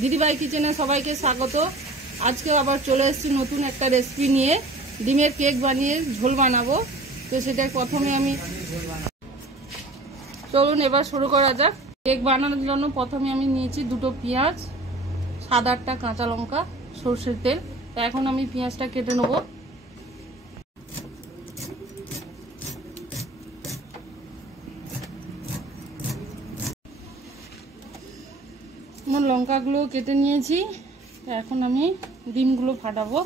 দিদিভাই কিচেনে সবাইকে স্বাগত। আজকে আবার চলে এসেছি নতুন একটা রেসিপি নিয়ে। ডিমের কেক বানিয়ে ঝোল বানাবো। তো সেটা প্রথমে আমি চলুন এবার শুরু করা যাক। কেক বানানোর জন্য প্রথমে আমি নিয়েছি 2টো পেঁয়াজ, 7-8টা কাঁচা লঙ্কা, সরষের তেল। তো এখন আমি পেঁয়াজটা কেটে নেব। আমার লঙ্কাগুলো কেটে নিয়েছি। এখন আমি ডিমগুলো ফাটাবো।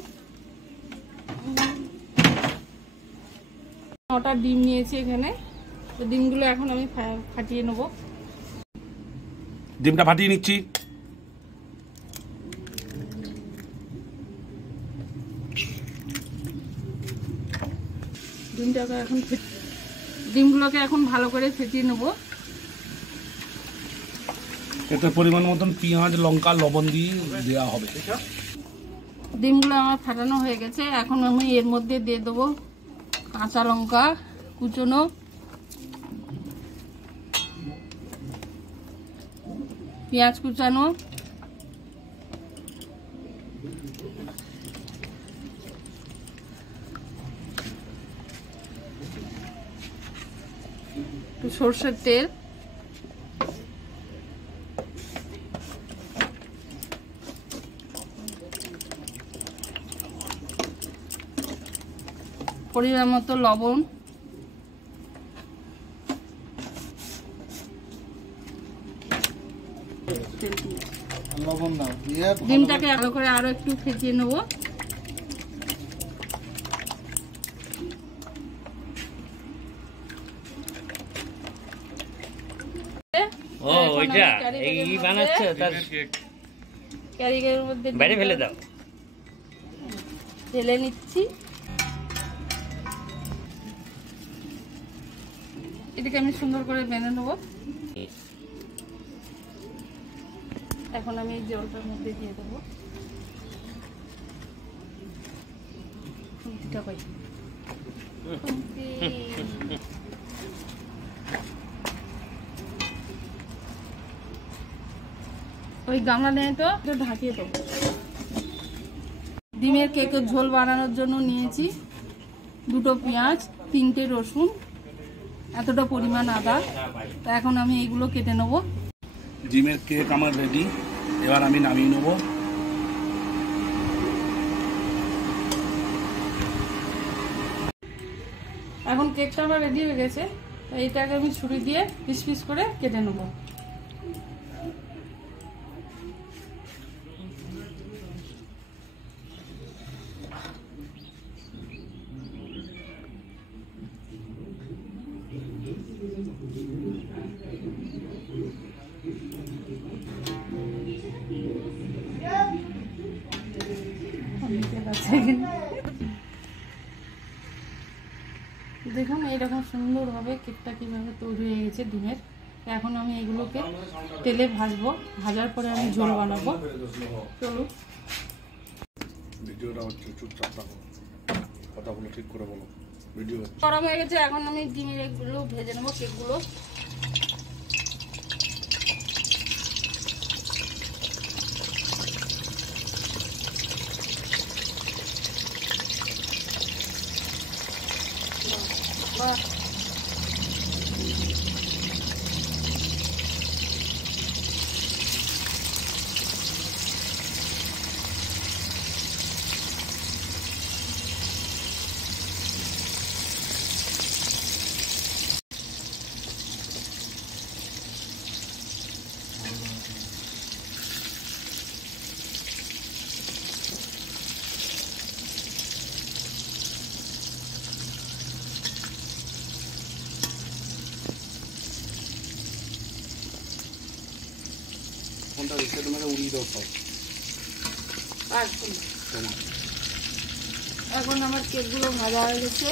9টা ডিম নিয়েছি এখানে। তো ডিমগুলো এখন আমি ফাটিয়ে নেব। ডিমটা ফাটিয়ে নিচ্ছি। ডিমগুলোকে এখন ভালো করে ফেটিয়ে নেব। এতে পরিমাণ মতন পেঁয়াজ, লঙ্কা, লবণ দিয়ে দেওয়া হবে। ডিমগুলো আমার ফাটানো হয়ে গেছে। এখন আমি এর মধ্যে দিয়ে দেবো কাঁচা লঙ্কা কুচনো, পেঁয়াজ কুচানো, একটু সরষের তেল, পরিমাণ মতো লবণ, ডিমটাকে ভালো করে আরো একটু ফেটিয়ে নেব। ক্যারিকের মধ্যে বাইরে ফেলে দাও, ঢেলে নিচ্ছি। এটাকে আমি সুন্দর করে বেঁধে নেব। এখন আমি এই জলটার মধ্যে দিয়ে দেবো। ওই গামলা নিয়ে তো ঢাকিয়ে দেবো। ডিমের কেকের ঝোল বানানোর জন্য নিয়েছি 2টো পেঁয়াজ, 3টে রসুন, এতটা পরিমাণ আদা। তো এখন আমি এইগুলো কেটে নেব। ডিমের কেক আমার রেডি। এবার আমি নামিয়ে নেব। এখন কেকটা আমার রেডি হয়ে গেছে। এইটাকে আমি ছুরি দিয়ে পিস পিস করে কেটে নেব। দেখুন এইরকম সুন্দরভাবে কেকটা কিভাবে তৈরি হয়ে গেছে ডিমের। এখন আমি এগুলোকে তেলে ভাজবো। ভাজার পরে আমি ঝোল বানাবো। চলুন। ভিডিওটা হচ্ছে, চুপচাপ থাকো, কথাগুলো ঠিক করে বলো। ভিডিও গরম হয়ে গেছে। এখন আমি ডিমের এগুলো ভেজে নেবো, কেকগুলো। এখন আমার কেকগুলো ভাজা হয়ে গেছে।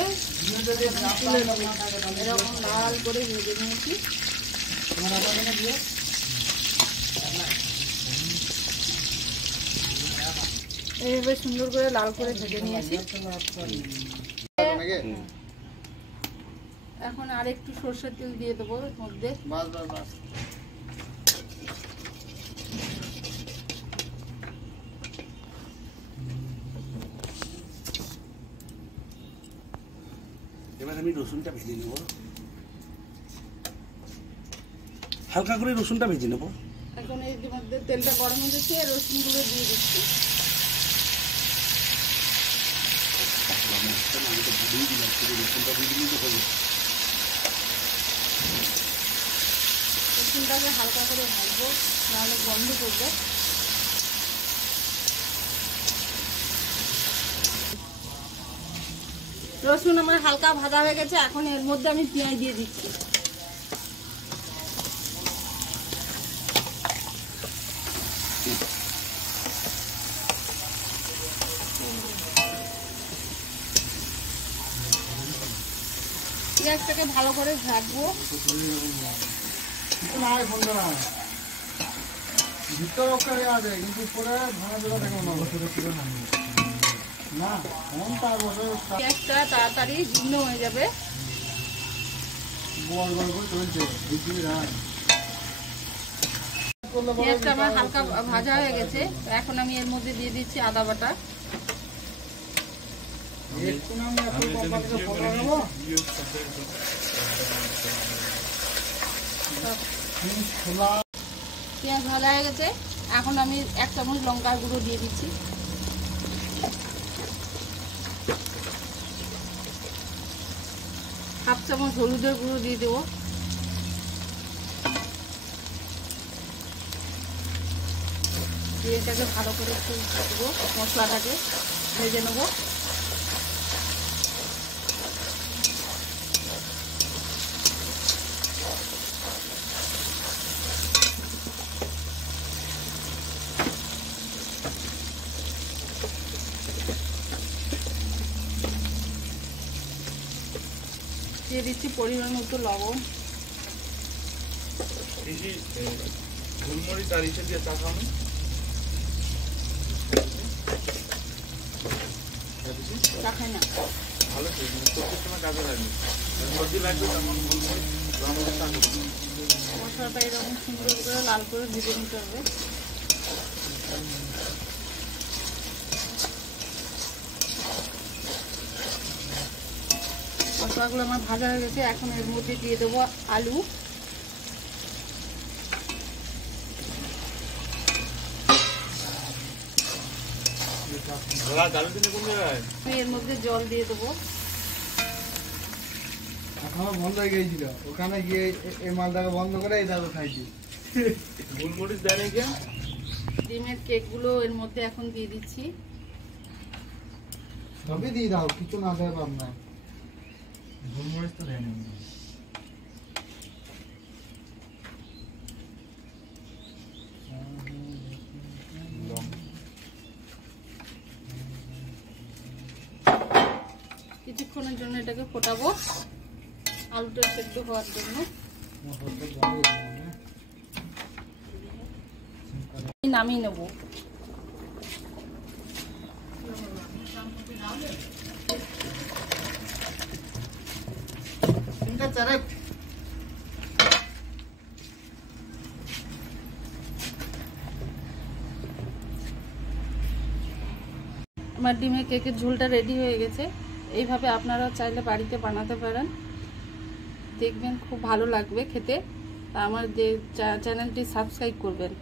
এরকম লাল করে ভেজে নিয়েছি। এইভাবে সুন্দর করে লাল করে ভেজে নিয়েছি। এখন আর একটু সরষের তেল দিয়ে দেবো এর মধ্যে। আমি রসুনটা ভেজে নেব, হালকা করে রসুনটা ভেজে নেব। এখন এর মধ্যে তেলটা গরম হয়ে গেছে, রসুনগুলো দিয়ে দিচ্ছি। রসুনটাকে হালকা করে ভাজবো, নাহলে গন্ধ করবে। রসুন আমার হালকা ভাজা হয়ে গেছে, এখন এর মধ্যে আমি পেঁয়াজ দিয়ে দিচ্ছি। পেঁয়াজটাকে ভালো করে ভাজবো। পেঁয়াজটা তাড়াতাড়ি জীর্ণ হয়ে যাবে। পেঁয়াজটা আমার হালকা ভাজা হয়ে গেছে, এখন আমি এর মধ্যে দিয়ে দিচ্ছি আদা বাটা। পেঁয়াজ ভাজা হয়ে গেছে, এখন আমি 1 চামচ লঙ্কার গুঁড়ো দিয়ে দিচ্ছি। হাফ চামচ হলুদের গুঁড়ো দিয়ে দেবো। এটাকে ভালো করে একটু দেবো, মশলাটাকে ভেজে নেবো। দিয়ে দিচ্ছি পরিমাণ মতো লবণ। গোলমরিচ আর ইসে দিয়ে চা খাওয়ানো রাখাই না, ভালো তো, প্রত্যেক সময় কাজে লাগবে। সবজি লাগবে তেমন গোলমরিচ রঙের চা করবে। মশলাটা এরকম সুন্দর করে লাল করে ভেজে নিতে হবে। মশলাগুলো আমার ভাজা হয়ে গেছে, এখন এর মধ্যে দিয়ে দেবো আলু। আমি এর মধ্যে জল দিয়ে দেবো। বন্ধ হয়ে গিয়েছিল, ওখানে গিয়ে এই মালটাকে বন্ধ করে এই দাদু খাইছি। গোলমরিচ দেয় নাকি? ডিমের কেকগুলো এর মধ্যে এখন দিয়ে দিচ্ছি। সবই দিয়ে দাও, কিছু না দেয় পাব না। গোলমরিচ তো দেয় না। কিছুক্ষণের জন্য এটাকে ফোটাবো, আলুটা সেদ্ধ হওয়ার জন্য। নামিয়ে নেব। আমার ডিমের কেকের ঝোলটা রেডি হয়ে গেছে। এইভাবে আপনারা চাইলে বাড়িতে বানাতে পারেন, দেখবেন খুব ভালো লাগবে খেতে। আমার যে চ্যানেলটি সাবস্ক্রাইব করবেন।